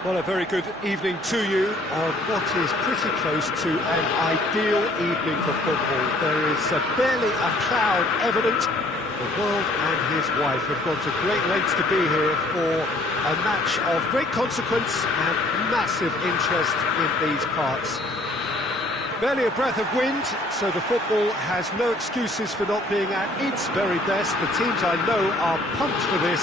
Well, a very good evening to you on what is pretty close to an ideal evening for football. There is barely a cloud evident. The world and his wife have gone to great lengths to be here for a match of great consequence and massive interest in these parts. Barely a breath of wind, so the football has no excuses for not being at its very best. The teams I know are pumped for this.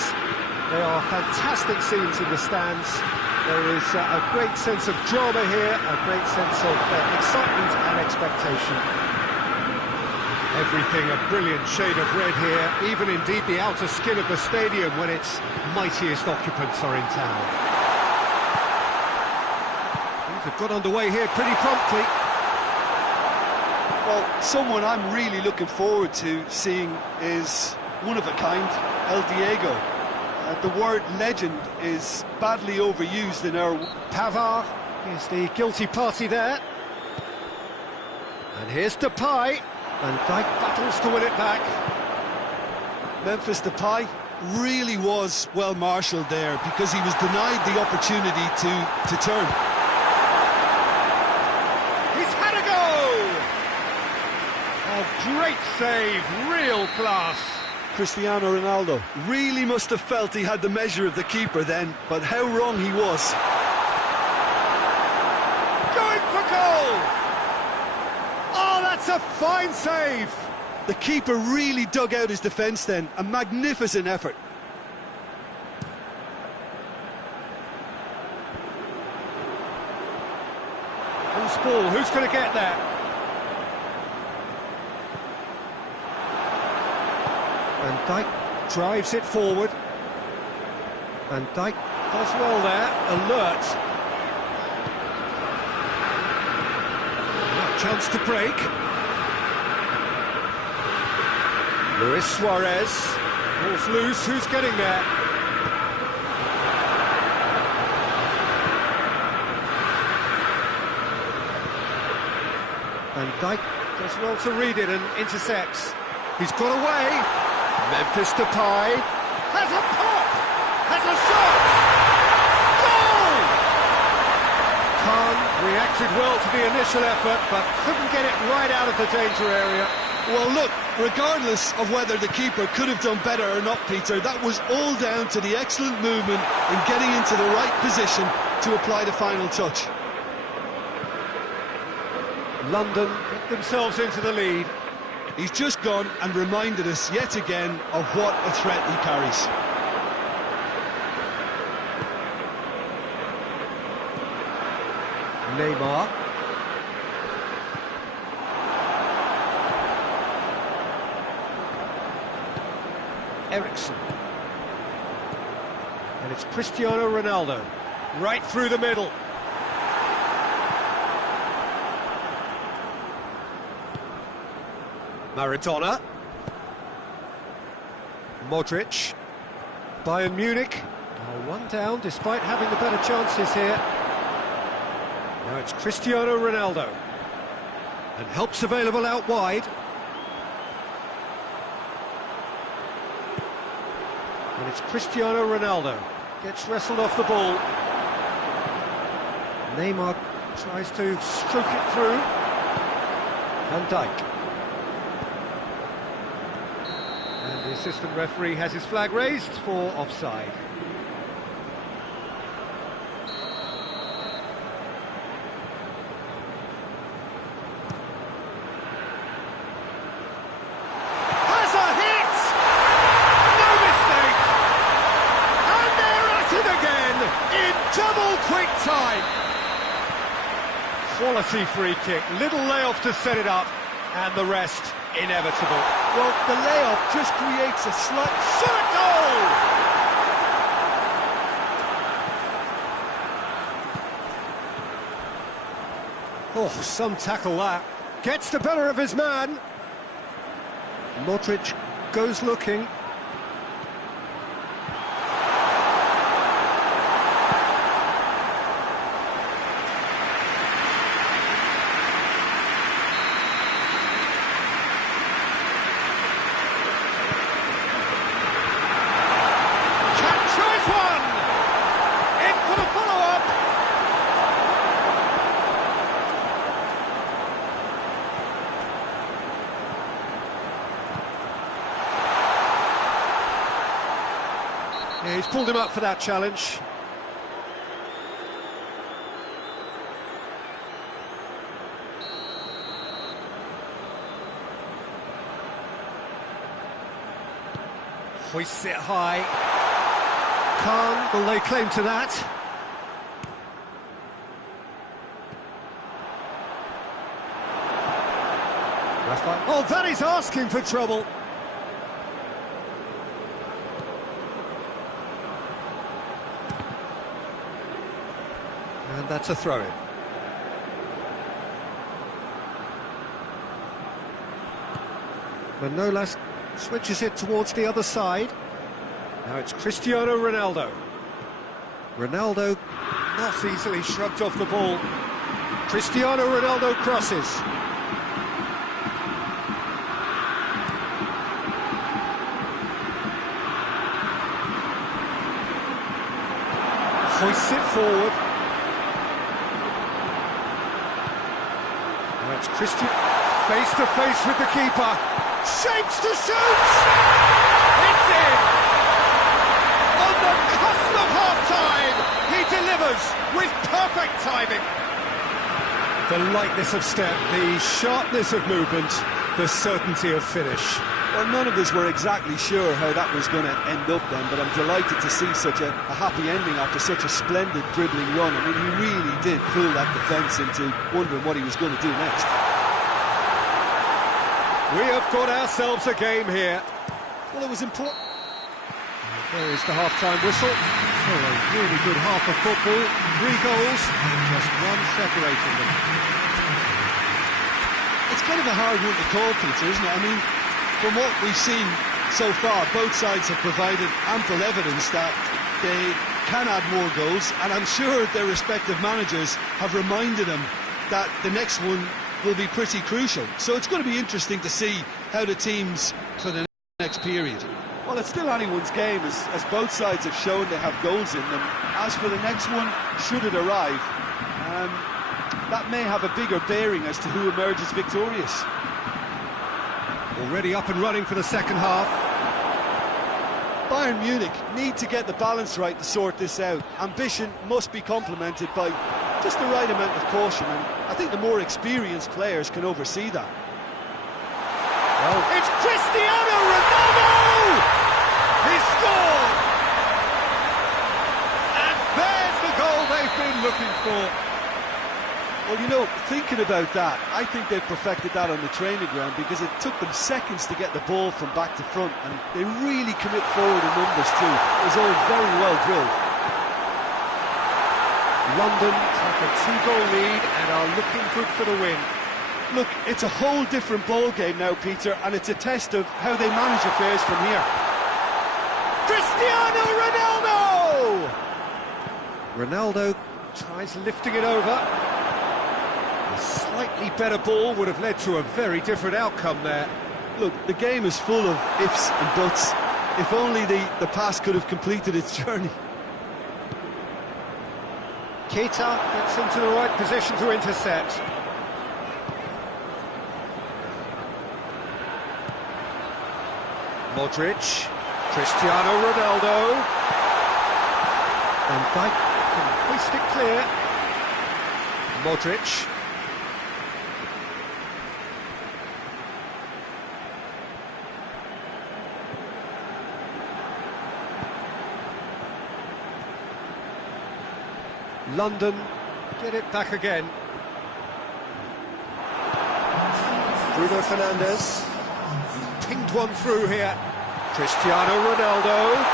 They are fantastic scenes in the stands. There is a great sense of drama here, a great sense of excitement and expectation. Everything a brilliant shade of red here, even indeed the outer skin of the stadium when its mightiest occupants are in town. Things have got underway here pretty promptly. Well, someone I'm really looking forward to seeing is one of a kind, El Diego. The word legend is badly overused in our... Pavard is the guilty party there. And here's Depay. And Dijk battles to win it back. Memphis Depay really was well marshalled there because he was denied the opportunity to turn. He's had a go! A great save, real class. Cristiano Ronaldo really must have felt he had the measure of the keeper then, but how wrong he was. Going for goal! Oh, that's a fine save! The keeper really dug out his defence then, a magnificent effort. Loose ball, who's going to get that? And Dijk drives it forward. And Dijk does well there, alert. Chance to break. Luis Suarez. Ball's loose, who's getting there? And Dijk does well to read it and intercepts. He's got away. Memphis Depay has a pop, has a shot, goal! Khan reacted well to the initial effort, but couldn't get it right out of the danger area. Well, look, regardless of whether the keeper could have done better or not, Peter, that was all down to the excellent movement in getting into the right position to apply the final touch. London get themselves into the lead. He's just gone and reminded us yet again of what a threat he carries. Neymar. Ericsson. And it's Cristiano Ronaldo. Right through the middle. Maradona. Modric. Bayern Munich. One down despite having the better chances here. Now it's Cristiano Ronaldo. And help's available out wide. And it's Cristiano Ronaldo. Gets wrestled off the ball. Neymar tries to stroke it through. Van Dijk. And the assistant referee has his flag raised for offside. Has a hit! No mistake! And they're at it again in double quick time. Quality free kick, little layoff to set it up, and the rest inevitable. Well, the layoff just creates a slight... Shot goal! Oh, some tackle that. Gets the better of his man. Modric goes looking. Tries one! In for the follow-up! Yeah, he's pulled him up for that challenge. Hoists it high. Khan will lay claim to that. Oh, that is asking for trouble. And that's a throw-in. Manolas switches it towards the other side. Now it's Cristiano Ronaldo. Ronaldo not easily shrugged off the ball. Cristiano Ronaldo crosses. Hoists it forward. Now it's Christian face to face with the keeper. Shapes to shoot! It's in! On the cusp of half-time, he delivers with perfect timing. The lightness of step, the sharpness of movement, the certainty of finish. Well, none of us were exactly sure how that was going to end up then, but I'm delighted to see such a happy ending after such a splendid dribbling run. I mean, he really did fool that defence into wondering what he was going to do next. We have got ourselves a game here. Well, it was important. There is the half-time whistle. So a really good half of football. 3 goals, and just one separating them. It's kind of a hard one to call, Peter, isn't it? I mean, from what we've seen so far, both sides have provided ample evidence that they can add more goals, and I'm sure their respective managers have reminded them that the next one will be pretty crucial. So it's going to be interesting to see how the teams for the next period. Well, it's still anyone's game, as both sides have shown they have goals in them. As for the next one, should it arrive, that may have a bigger bearing as to who emerges victorious. Already up and running for the second half. Bayern Munich need to get the balance right to sort this out. Ambition must be complemented by just the right amount of caution, and I think the more experienced players can oversee that. Well, it's Cristiano Ronaldo! He scored! And there's the goal they've been looking for. Well, you know, thinking about that, I think they've perfected that on the training ground, because it took them seconds to get the ball from back to front, and they really commit forward in numbers too. It was all very well drilled. London take a 2-goal lead and are looking good for the win. Look, it's a whole different ball game now, Peter, and it's a test of how they manage affairs from here. Cristiano Ronaldo! Ronaldo tries lifting it over. A slightly better ball would have led to a very different outcome there. Look, the game is full of ifs and buts. If only the pass could have completed its journey. Keita gets into the right position to intercept. Modric, Cristiano Ronaldo. Van Dijk can hoist it clear. Modric. London get it back again. Bruno Fernandes. He's pinged one through here. Cristiano Ronaldo.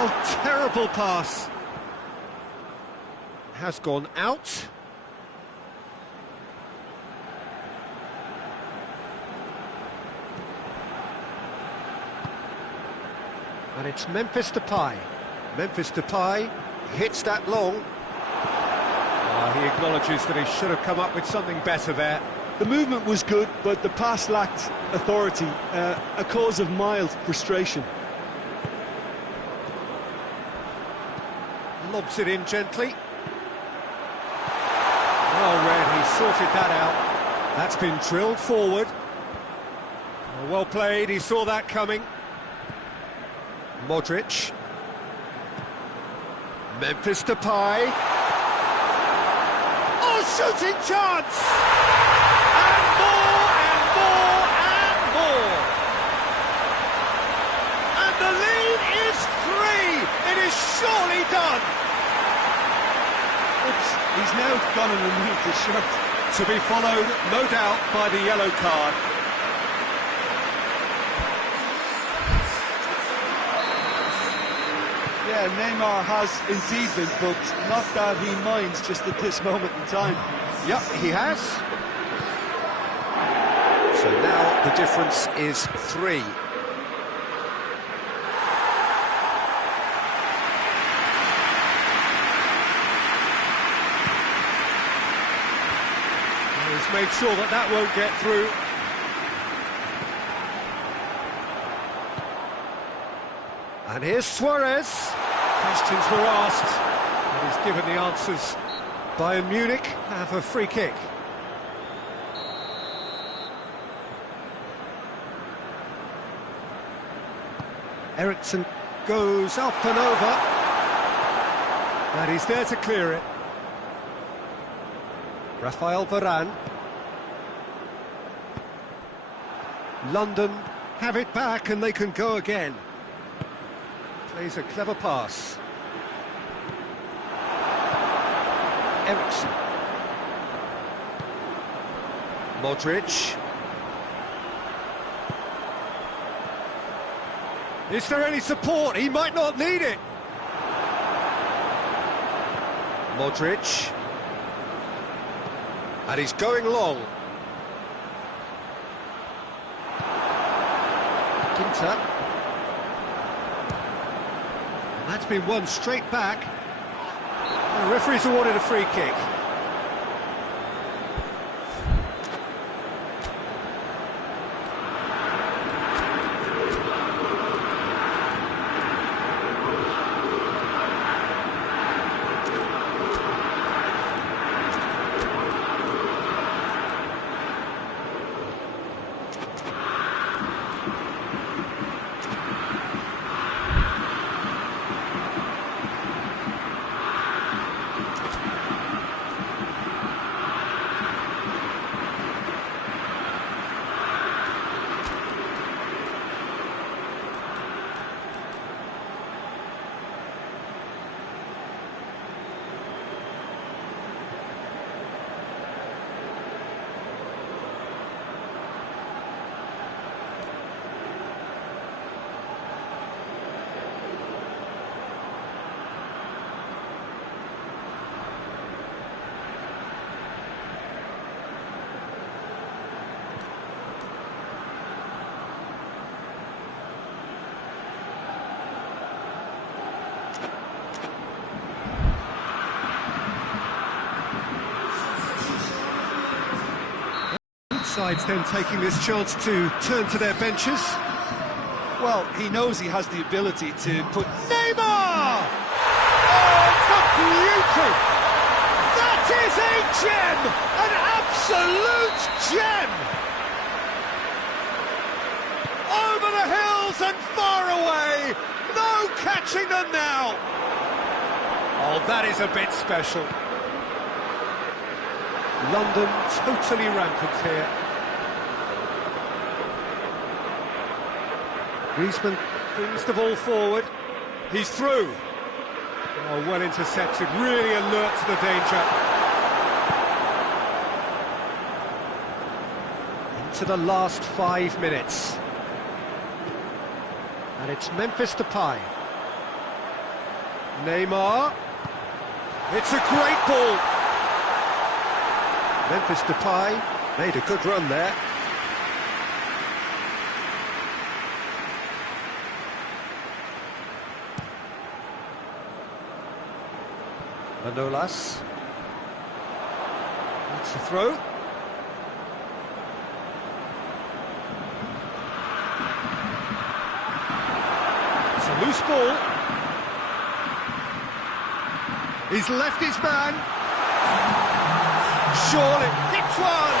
Oh, terrible pass. Has gone out. And it's Memphis Depay. Memphis Depay hits that long. He acknowledges that he should have come up with something better there. The movement was good, but the pass lacked authority, a cause of mild frustration. Lobs it in gently. Well read, he sorted that out. That's been drilled forward. Well played, he saw that coming. Modric. Memphis Depay. Oh, shooting chance! And more and more and more. And the lead is 3. It is surely done. Oops, he's now gone and removed his shirt. To be followed, no doubt, by the yellow card. Yeah, Neymar has indeed been booked. Not that he minds just at this moment in time. Yep, he has. So now the difference is 3. He's made sure that that won't get through. And here's Suarez. Questions were asked, and he's given the answers. Bayern Munich have a free kick. Eriksson goes up and over, and he's there to clear it. Rafael Varane. London have it back and they can go again. Plays a clever pass. Eriksson. Modric. Is there any support? He might not need it. Modric. And he's going long. Ginter. And that's been won straight back. The referee's awarded a free kick. Sides then taking this chance to turn to their benches. Well, he knows he has the ability to put... Neymar! Oh, it's a beauty! That is a gem! An absolute gem! Over the hills and far away! No catching them now! Oh, that is a bit special. London totally rampant here. Griezmann brings the ball forward. He's through. Oh, well intercepted, really alert to the danger. Into the last 5 minutes. And it's Memphis Depay. Neymar. It's a great ball. Memphis Depay made a good run there. Manolas. That's a throw. It's a loose ball. He's left his man. Surely, hits one!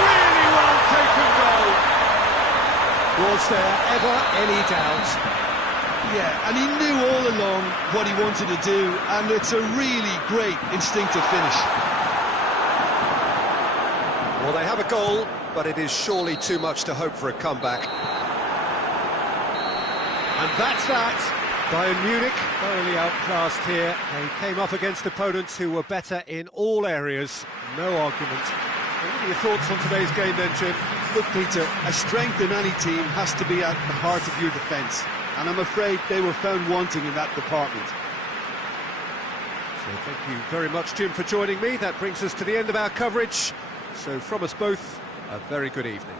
Really well taken goal. Was there ever any doubt? Yeah, and he knew all along what he wanted to do, and it's a really great instinctive finish. Well, they have a goal, but it is surely too much to hope for a comeback. And that's that. Bayern Munich, thoroughly outclassed here. They came up against opponents who were better in all areas. No argument. What are your thoughts on today's game then, Jim? Look, Peter, a strength in any team has to be at the heart of your defence, and I'm afraid they were found wanting in that department. So thank you very much, Jim, for joining me. That brings us to the end of our coverage. So from us both, a very good evening.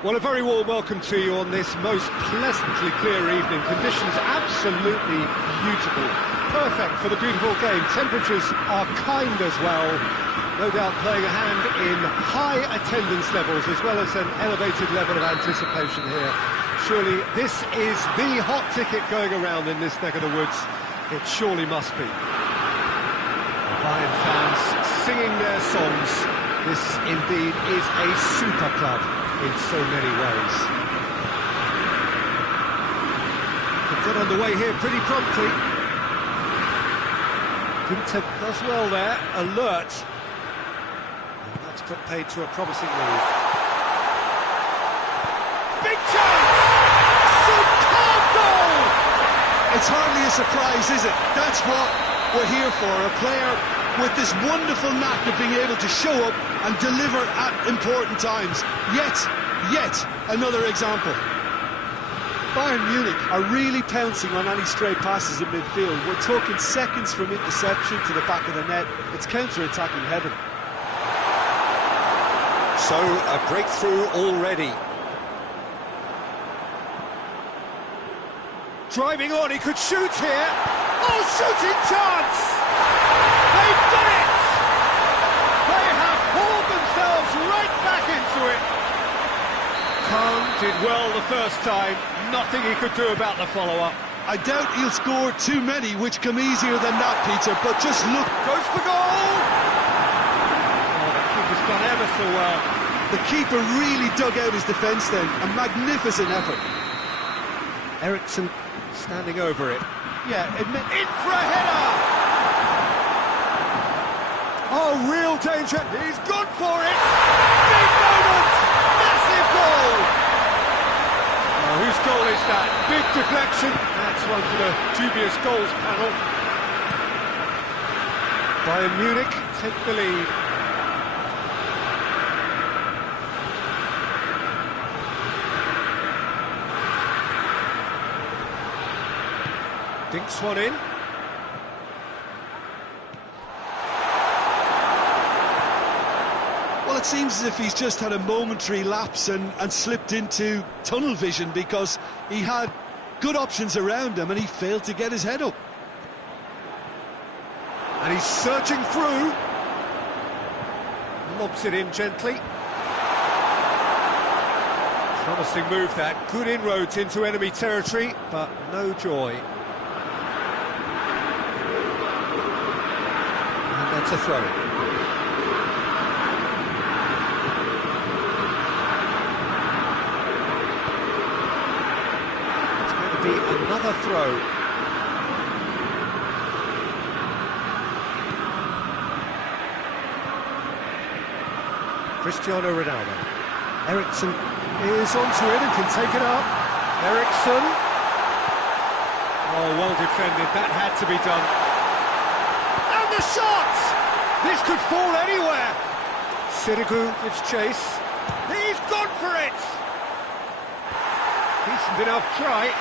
Well, a very warm welcome to you on this most pleasantly clear evening. Conditions absolutely beautiful. Perfect for the beautiful game. Temperatures are kind as well. No doubt playing a hand in high attendance levels as well as an elevated level of anticipation here. Surely this is the hot ticket going around in this neck of the woods. It surely must be. Bayern fans singing their songs. This indeed is a super club in so many ways. They've got underway here pretty promptly. Günther does well there, alert. And that's put paid to a promising move. Big chance! Superb goal! It's hardly a surprise, is it? That's what we're here for, a player with this wonderful knack of being able to show up and deliver at important times. Yet another example. Bayern Munich are really pouncing on any stray passes in midfield. We're talking seconds from interception to the back of the net. It's counter-attacking heaven. So, a breakthrough already. Driving on, he could shoot here. Oh, shooting chance! They've done it! They have hauled themselves right back into it. Kahn did well the first time. Nothing he could do about the follow-up. I doubt he'll score too many, which come easier than that, Peter, but just look. Goes for goal! Oh, the keeper's done ever so well. The keeper really dug out his defence then. A magnificent effort. Eriksson standing over it. Yeah, In for a header! Oh, real danger. He's gone for it! Big moment! Massive goal! Oh, whose goal is that? Big deflection. That's one for the dubious goals panel. Bayern Munich take the lead. Dinks one in. Well, it seems as if he's just had a momentary lapse and slipped into tunnel vision, because he had good options around him and he failed to get his head up. And he's surging through. Lobs it in gently. Promising move that. Good inroads into enemy territory, but no joy. And that's a throw. Be another throw. Cristiano Ronaldo. Eriksson is onto it and can take it up. Eriksson. Oh, well defended. That had to be done. And the shot! This could fall anywhere. Sirigu gives chase. He's gone for it! Decent enough try.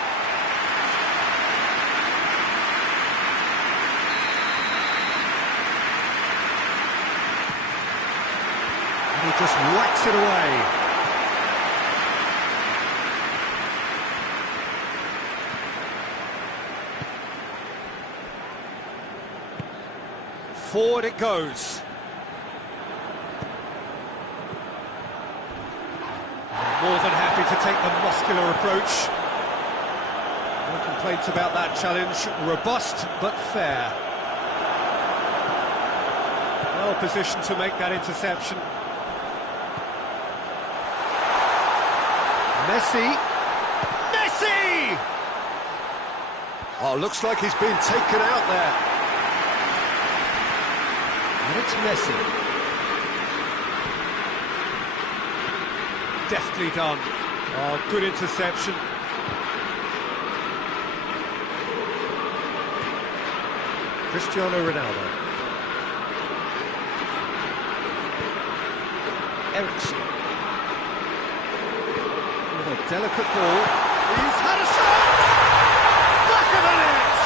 He just whacks it away. Forward it goes. More than happy to take the muscular approach. No complaints about that challenge. Robust but fair. Well positioned to make that interception. Messi! Oh, looks like he's been taken out there. And it's Messi. Deftly done. Oh, good interception. Cristiano Ronaldo. Eriksson. With a delicate ball. He's had a shot! Back of the net!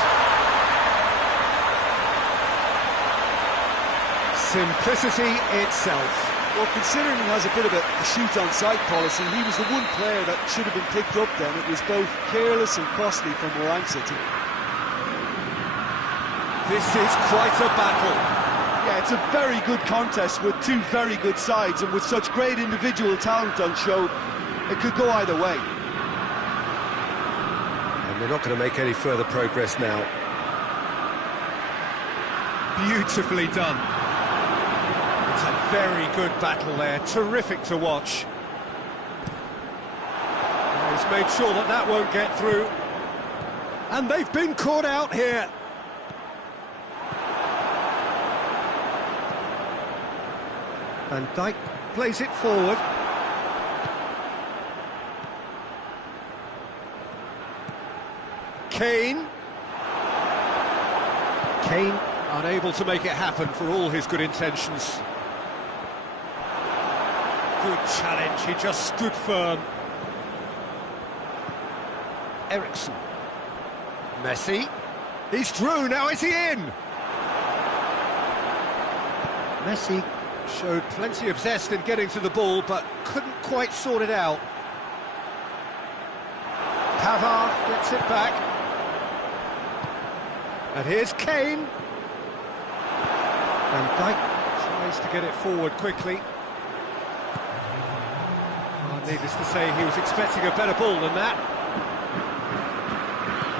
Simplicity itself. Well, considering he has a bit of a shoot-on-sight policy, he was the one player that should have been picked up then. It was both careless and costly from where I'm sitting. This is quite a battle. Yeah, it's a very good contest with two very good sides, and with such great individual talent on show, it could go either way. And they're not going to make any further progress now. Beautifully done. It's a very good battle there, terrific to watch. He's made sure that that won't get through. And they've been caught out here. Van Dijk plays it forward. Kane. Kane unable to make it happen for all his good intentions. Good challenge, he just stood firm. Ericsson. Messi. He's through, now is he in? Messi showed plenty of zest in getting to the ball, but couldn't quite sort it out. Pavard gets it back. And here's Kane. Van Dijk tries to get it forward quickly. Needless to say, he was expecting a better ball than that.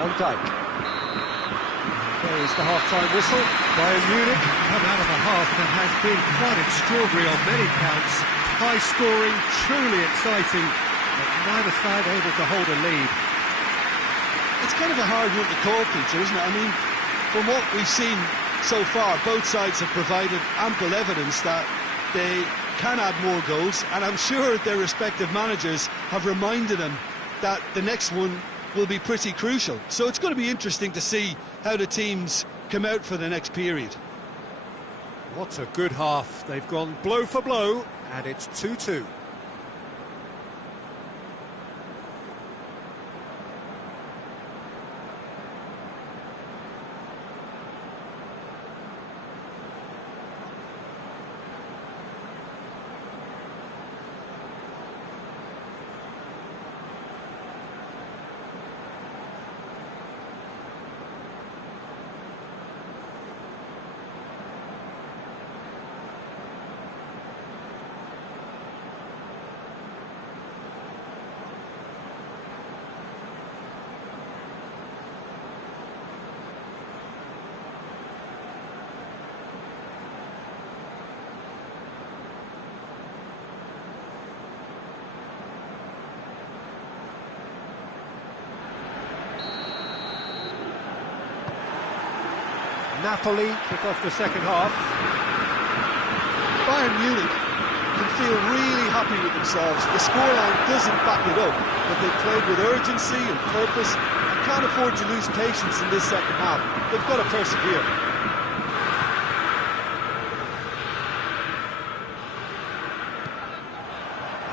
Van Dijk. There is the half-time whistle. Bayern Munich come out of a half that has been quite extraordinary on many counts. High-scoring, truly exciting, but neither side able to hold a lead. It's kind of a hard one to call, Peter, isn't it? I mean, from what we've seen so far, both sides have provided ample evidence that they can add more goals, and I'm sure their respective managers have reminded them that the next one will be pretty crucial. So it's going to be interesting to see how the teams come out for the next period. What a good half. They've gone blow for blow, and it's 2-2. Napoli kick off the second half. Bayern Munich can feel really happy with themselves. The scoreline doesn't back it up, but they've played with urgency and purpose and can't afford to lose patience in this second half. They've got to persevere.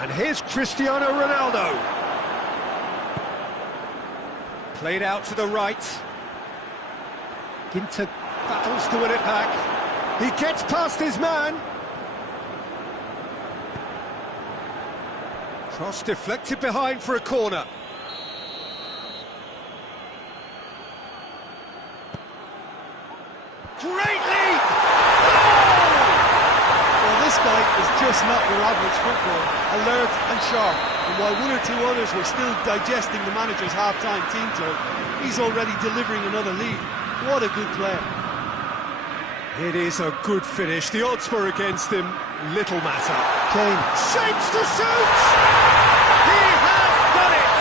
And here's Cristiano Ronaldo. Played out to the right. Ginter battles to win it back. He gets past his man. Cross deflected behind for a corner. Great lead! Well, this guy is just not your average footballer. Alert and sharp. And while one or two others were still digesting the manager's half-time team talk, he's already delivering another lead. What a good player. It is a good finish. The odds were against him. Little matter. Kane. Shapes to shoot! He has done it!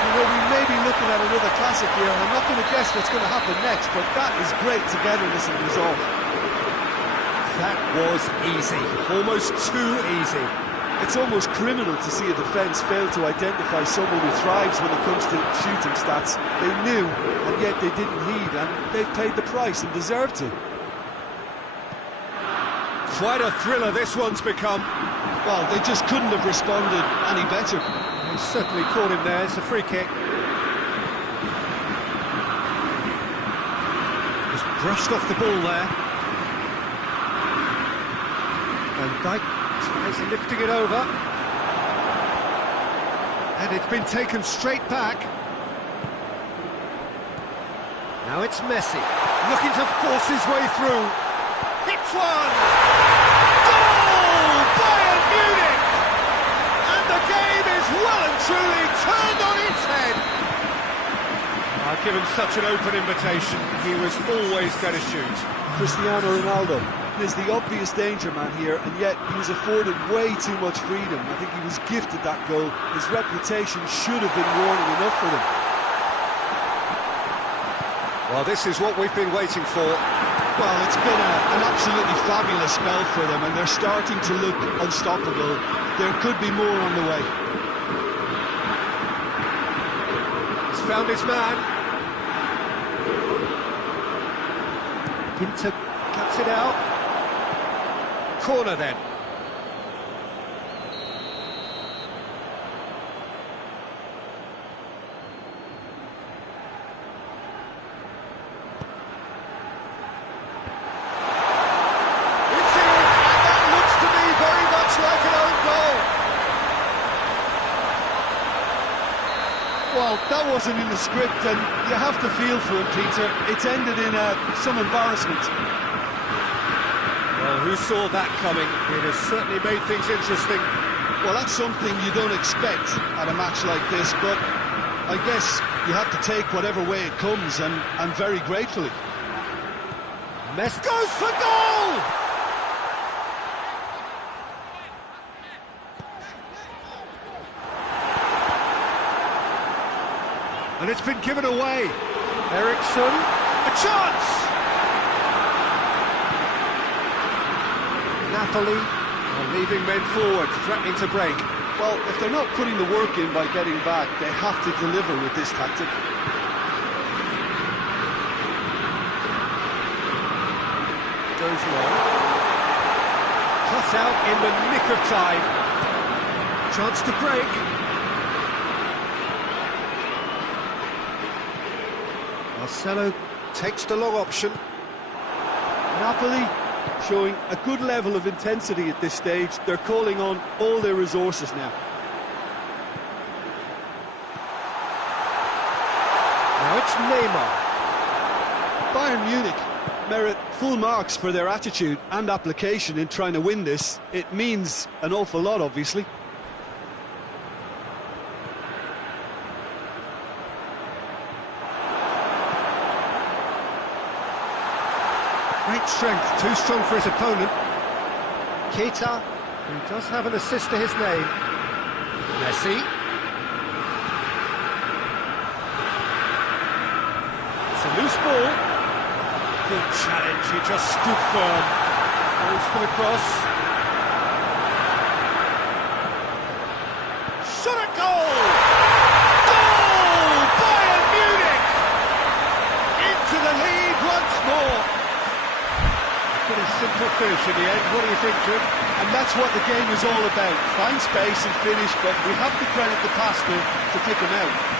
You know, we may be looking at another classic here, and I'm not going to guess what's going to happen next, but that is great togetherness and resolve. That was easy. Almost too easy. It's almost criminal to see a defence fail to identify someone who thrives when it comes to shooting stats. They knew, and yet they didn't heed, and they've paid the price and deserve to. Quite a thriller this one's become. Well, they just couldn't have responded any better. He certainly caught him there. It's a free kick. Just brushed off the ball there. Van Dijk He's lifting it over. And it's been taken straight back. Now it's Messi, looking to force his way through. Hits one! Goal! Bayern Munich! And the game is well and truly turned on its head. I've given such an open invitation. He was always going to shoot. Cristiano Ronaldo is the obvious danger man here, and yet he was afforded way too much freedom. I think he was gifted that goal. His reputation should have been warning enough for them. Well, this is what we've been waiting for. Well, it's been an absolutely fabulous spell for them, and they're starting to look unstoppable. There could be more on the way. He's found his man. Ginter cuts it out. Corner then. Well, that wasn't in the script, and you have to feel for him, Peter. It's ended in some embarrassment. Well, who saw that coming? It has certainly made things interesting. Well, that's something you don't expect at a match like this, but I guess you have to take whatever way it comes, and very gratefully. Messi goes for goal! And it's been given away. Eriksson, a chance! Napoli are leaving men forward, threatening to break. Well, if they're not putting the work in by getting back, they have to deliver with this tactic. Goes long. Cut out in the nick of time. Chance to break. Marcelo takes the long option. Napoli showing a good level of intensity at this stage. They're calling on all their resources now. Now it's Neymar. Bayern Munich merit full marks for their attitude and application in trying to win this. It means an awful lot, obviously. Great strength, too strong for his opponent. Keita, who does have an assist to his name. Messi. It's a loose ball. Good challenge, he just stood firm. Goes for the cross. Shot at goal! Goal! Bayern Munich! Into the lead once more. A simple finish in the end. What do you think, Jim? And that's what the game is all about. Find space and finish, but we have to credit the passer to pick him out.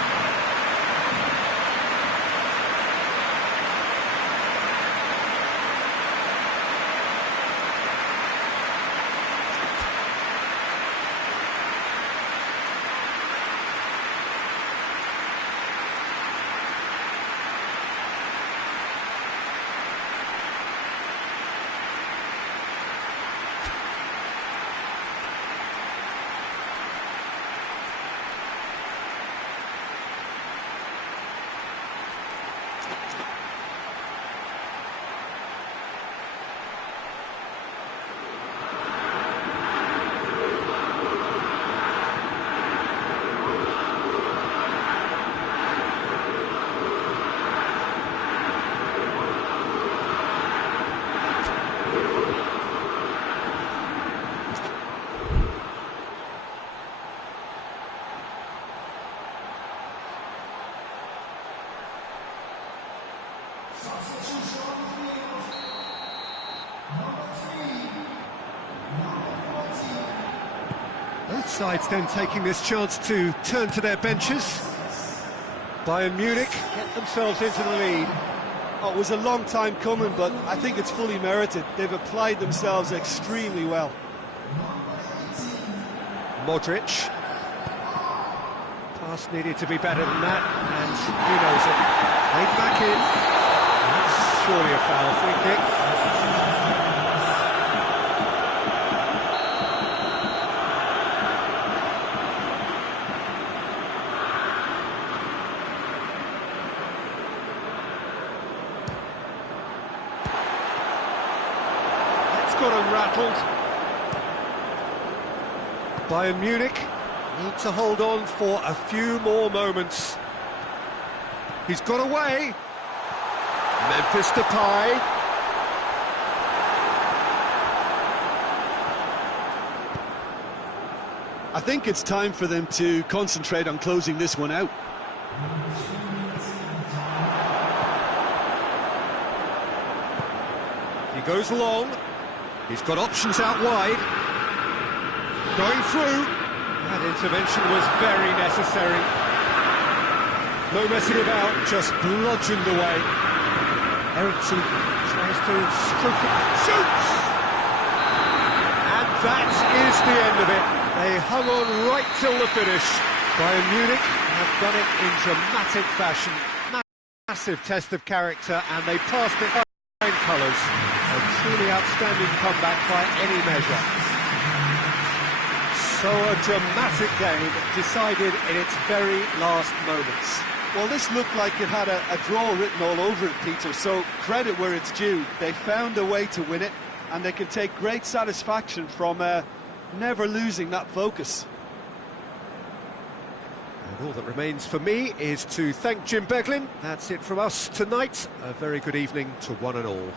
Both sides then taking this chance to turn to their benches. Bayern Munich get themselves into the lead. Oh, it was a long time coming, but I think it's fully merited. They've applied themselves extremely well. Modric. Pass needed to be better than that, and he knows it. Played back in. That's surely a foul. Free kick. Got him rattled. Bayern Munich need to hold on for a few more moments. He's got away. Memphis Depay. I think it's time for them to concentrate on closing this one out. He goes long. He's got options out wide. Going through. That intervention was very necessary. No messing about, just bludgeoned away. Ericsson tries to stroke it. Shoots! And that is the end of it. They hung on right till the finish. Bayern Munich have done it in dramatic fashion. Massive test of character, and they passed it in colours. A truly outstanding comeback by any measure. So a dramatic game decided in its very last moments. Well, this looked like it had a draw written all over it, Peter, so credit where it's due. They found a way to win it, and they can take great satisfaction from never losing that focus. And all that remains for me is to thank Jim Beglin. That's it from us tonight. A very good evening to one and all.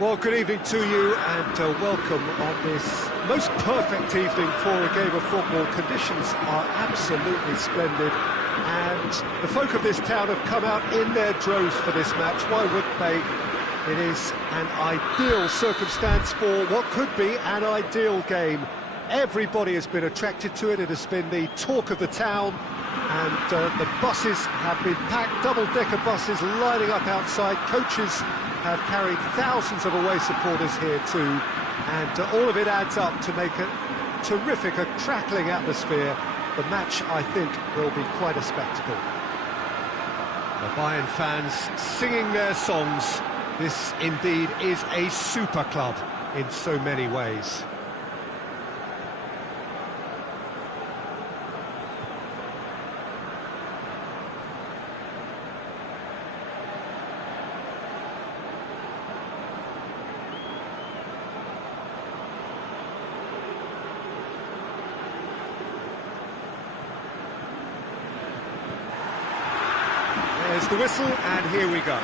Well, good evening to you and welcome on this most perfect evening for a game of football. Conditions are absolutely splendid and the folk of this town have come out in their droves for this match. Why wouldn't they? It is an ideal circumstance for what could be an ideal game. Everybody has been attracted to it. It has been the talk of the town, and the buses have been packed, double-decker buses lining up outside. Coaches have carried thousands of away supporters here too, and all of it adds up to make a terrific, a crackling atmosphere. The match, I think, will be quite a spectacle. The Bayern fans singing their songs. This indeed is a super club in so many ways. There's the whistle, and here we go.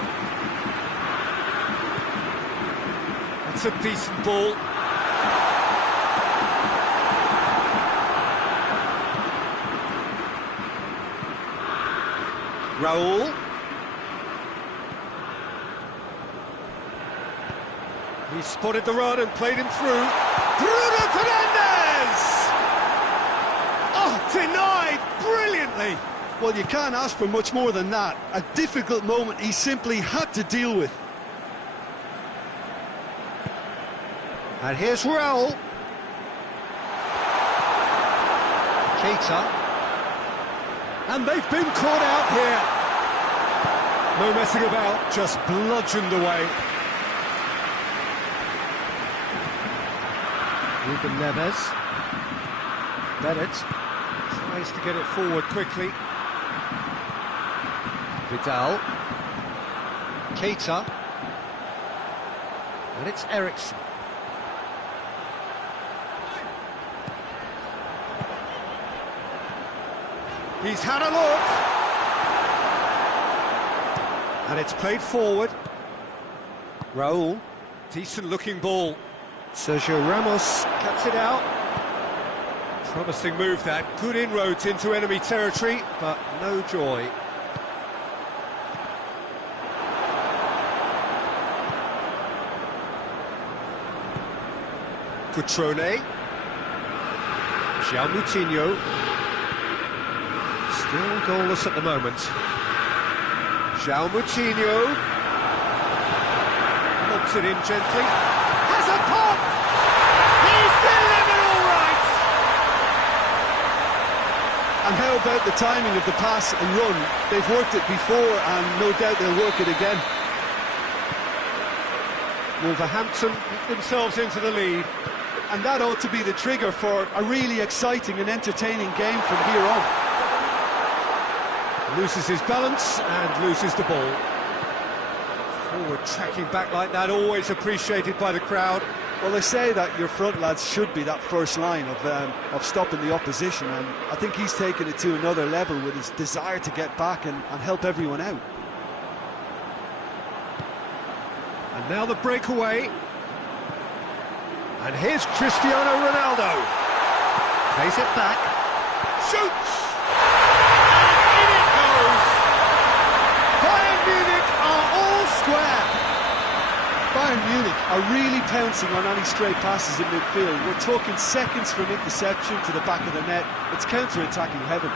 It's a decent ball. Raul. He spotted the run and played him through. Bruno Fernandes! Oh, denied brilliantly. Well, you can't ask for much more than that. A difficult moment he simply had to deal with. And here's Raul. Keita. And they've been caught out here. No messing about, just bludgeoned away. Ruben Neves. Bennett tries to get it forward quickly. Vidal. Keita. And it's Eriksson. He's had a look. And it's played forward. Raul. Decent looking ball. Sergio Ramos cuts it out. Promising move that. Good inroads into enemy territory, but no joy. Cutrone. João Moutinho. Still goalless at the moment. João Moutinho. Lobs it in gently. Has a pop! He's delivered all right! And how about the timing of the pass and run? They've worked it before and no doubt they'll work it again. Wolverhampton get themselves into the lead. And that ought to be the trigger for a really exciting and entertaining game from here on. Loses his balance and loses the ball. Forward tracking back like that, always appreciated by the crowd. Well, they say that your front lads should be that first line of stopping the opposition, and I think he's taken it to another level with his desire to get back and help everyone out. And now the breakaway. And here's Cristiano Ronaldo. Plays it back. Shoots! And in it goes! Bayern Munich are all square. Bayern Munich are really pouncing on any stray passes in midfield. We're talking seconds from interception to the back of the net. It's counter-attacking heaven.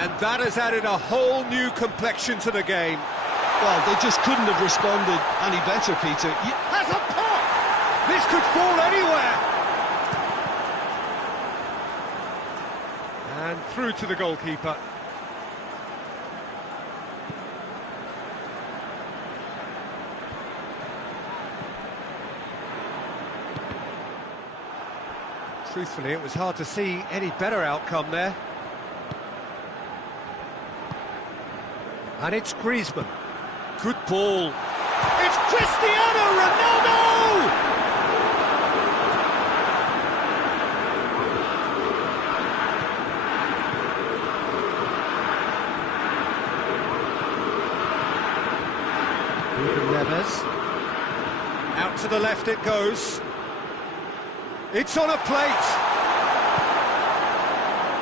And that has added a whole new complexion to the game. Well, they just couldn't have responded any better, Peter. Has a pop! This could fall anywhere! And through to the goalkeeper. Truthfully, it was hard to see any better outcome there. And it's Griezmann. Good ball. It's Cristiano Ronaldo! Ruben Neves. Out to the left it goes. It's on a plate.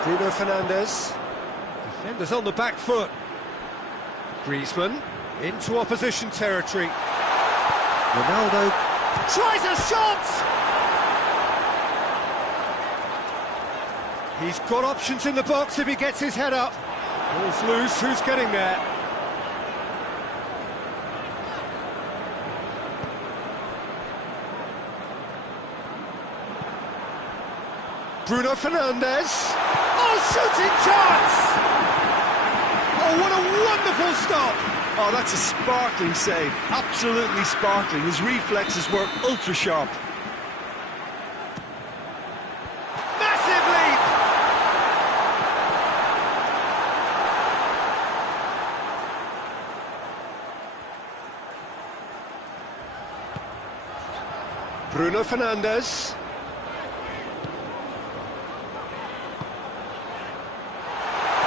Bruno Fernandes. Defenders on the back foot. Griezmann into opposition territory. Ronaldo tries a shot! He's got options in the box if he gets his head up. Ball's loose, who's getting there? Bruno Fernandes. Oh, shooting chance! Oh, what a wonderful stop! Oh, that's a sparkling save. Absolutely sparkling. His reflexes were ultra sharp. Massive leap! Bruno Fernandes.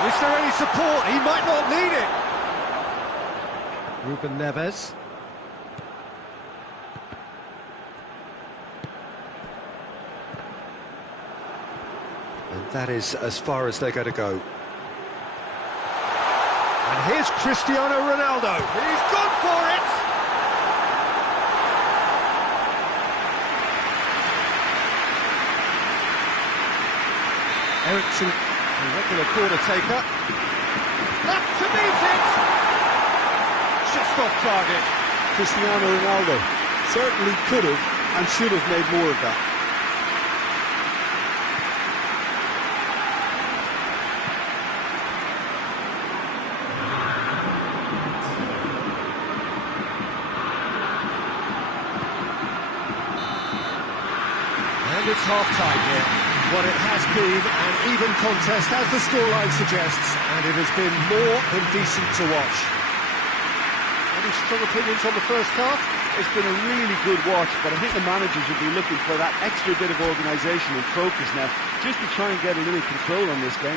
Is there any support? He might not need it. Ruben Neves. And that is as far as they're going to go. And here's Cristiano Ronaldo. He's gone for it! Ericsson, a regular corner taker. Up to meet it! Just off target. Cristiano Ronaldo certainly could have and should have made more of that. And it's half-time here. What it has been an even contest, as the scoreline suggests, and it has been more than decent to watch. Any strong opinions on the first half? It's been a really good watch, but I think the managers will be looking for that extra bit of organisation and focus now, just to try and get a little control on this game.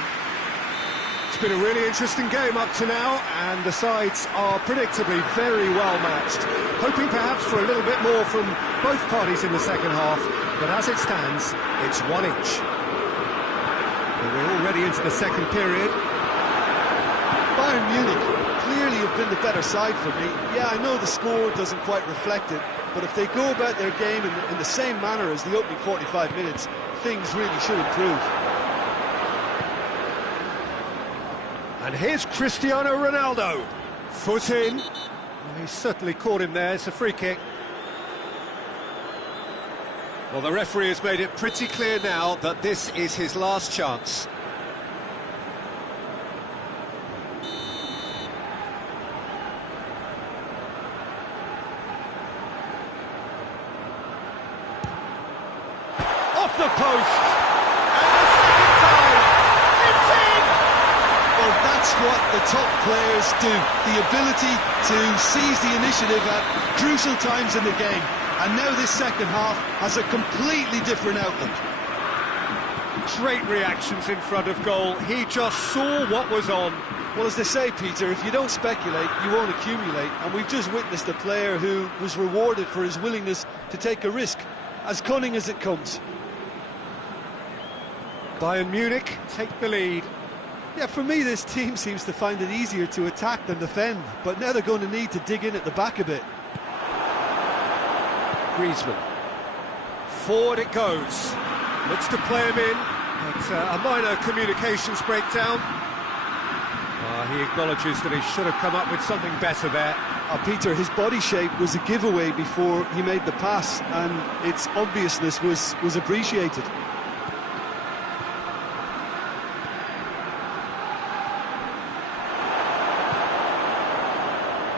It's been a really interesting game up to now, and the sides are predictably very well matched. Hoping perhaps for a little bit more from both parties in the second half, but as it stands, it's one each. And we're already into the second period. Bayern Munich clearly have been the better side for me. Yeah, I know the score doesn't quite reflect it, but if they go about their game in the same manner as the opening 45 minutes, things really should improve. And here's Cristiano Ronaldo. Foot in. Well, he's certainly caught him there. It's a free kick. Well, the referee has made it pretty clear now that this is his last chance. Off the post! And the second time! It's in! Well, that's what the top players do. The ability to seize the initiative at crucial times in the game. And now this second half has a completely different outlook. Great reactions in front of goal. He just saw what was on. Well, as they say, Peter, if you don't speculate, you won't accumulate. And we've just witnessed a player who was rewarded for his willingness to take a risk, as cunning as it comes. Bayern Munich take the lead. Yeah, for me, this team seems to find it easier to attack than defend. But now they're going to need to dig in at the back a bit. Griezmann. Forward it goes. Looks to play him in. But a minor communications breakdown. He acknowledges that he should have come up with something better there. Peter, his body shape was a giveaway before he made the pass, and its obviousness was appreciated.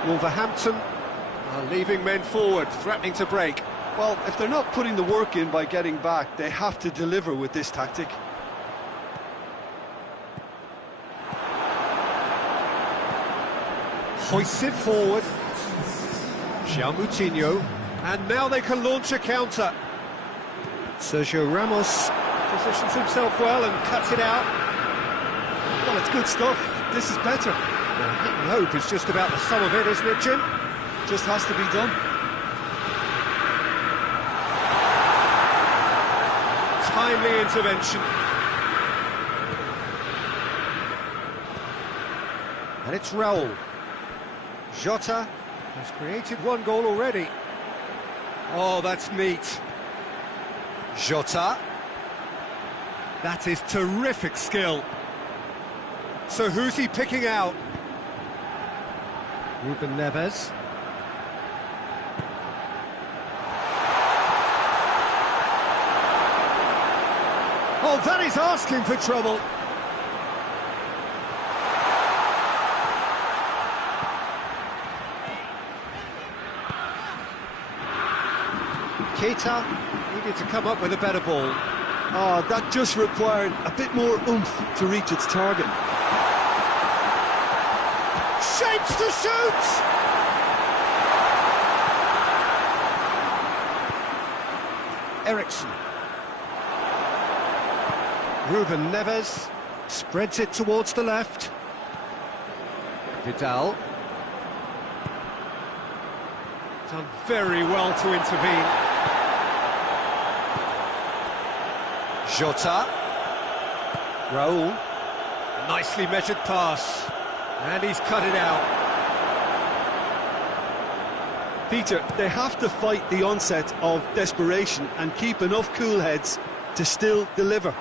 Wolverhampton are leaving men forward, threatening to break. Well, if they're not putting the work in by getting back, they have to deliver with this tactic. Hoists it forward. João Moutinho. And now they can launch a counter. Sergio Ramos positions himself well and cuts it out. Well, it's good stuff. This is better. Well, hit and hope is just about the sum of it, isn't it, Jim? just has to be done. Timely intervention. And it's Raul. Jota has created one goal already. Oh, that's neat. Jota. That is terrific skill. So who's he picking out? Ruben Neves. Oh, that is asking for trouble. Keita needed to come up with a better ball. Oh, that just required a bit more oomph to reach its target. Shapes to shoot! Ericsson. Ruben Neves spreads it towards the left. Vidal. Done very well to intervene. Jota. Raul. Nicely measured pass. And he's cut it out. Peter, they have to fight the onset of desperation and keep enough cool heads to still deliver.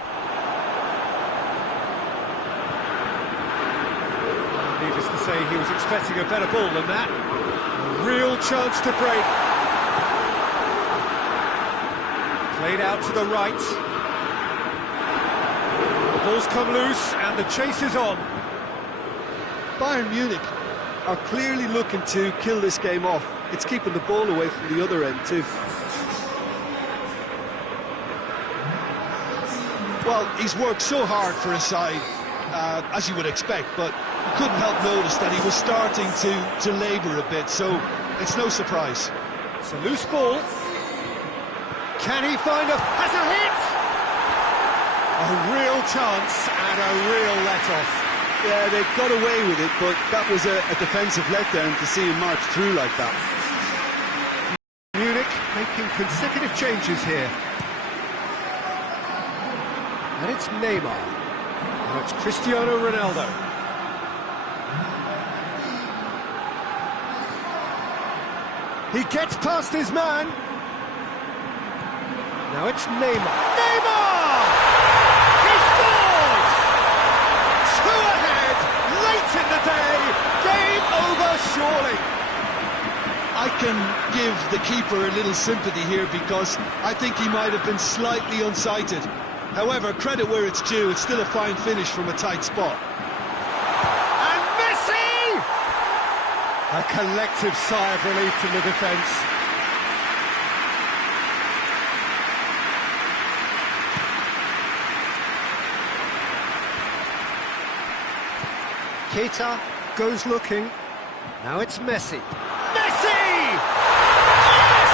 Needless to say, he was expecting a better ball than that. A real chance to break. Played out to the right. The ball's come loose and the chase is on. Bayern Munich are clearly looking to kill this game off. It's keeping the ball away from the other end too. Well, he's worked so hard for his side, as you would expect, but you couldn't help notice that he was starting to labour a bit, so it's no surprise. It's a loose ball. Can he find has a hit? A real chance and a real let-off. Yeah, they got away with it, but that was a defensive letdown to see him march through like that. Munich making consecutive changes here. And it's Neymar. Now it's Cristiano Ronaldo. He gets past his man. Now it's Neymar. Neymar! He scores! 2 ahead, late in the day. Game over, surely. I can give the keeper a little sympathy here because I think he might have been slightly unsighted. However, credit where it's due, it's still a fine finish from a tight spot. And Messi! A collective sigh of relief from the defence. Keita goes looking. Now it's Messi. Messi! Yes!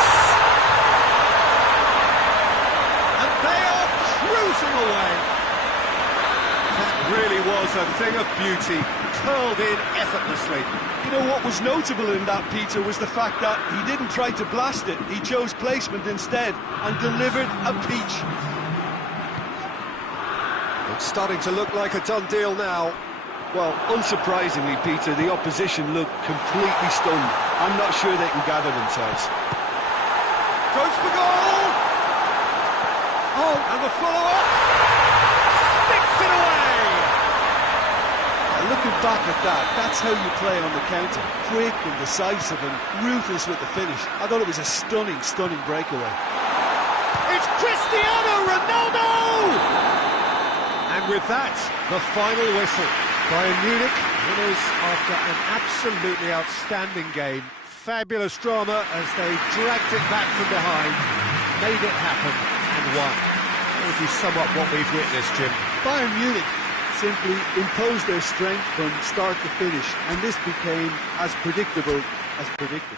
And they are cruising away. That really was a thing of beauty, curled in effortlessly. You know what was notable in that, Peter, was the fact that he didn't try to blast it. He chose placement instead and delivered a peach. It's starting to look like a done deal now. Well, unsurprisingly, Peter, the opposition look completely stunned. I'm not sure they can gather themselves. Goes for goal! Oh, and the follow-up! Sticks it away! Looking back at that, that's how you play on the counter. Quick and decisive and ruthless with the finish. I thought it was a stunning, stunning breakaway. It's Cristiano Ronaldo! And with that, the final whistle. Bayern Munich winners after an absolutely outstanding game. Fabulous drama as they dragged it back from behind, made it happen and won. That would be somewhat what we've witnessed, Jim. Bayern Munich simply imposed their strength from start to finish, and this became as predictable as predicted.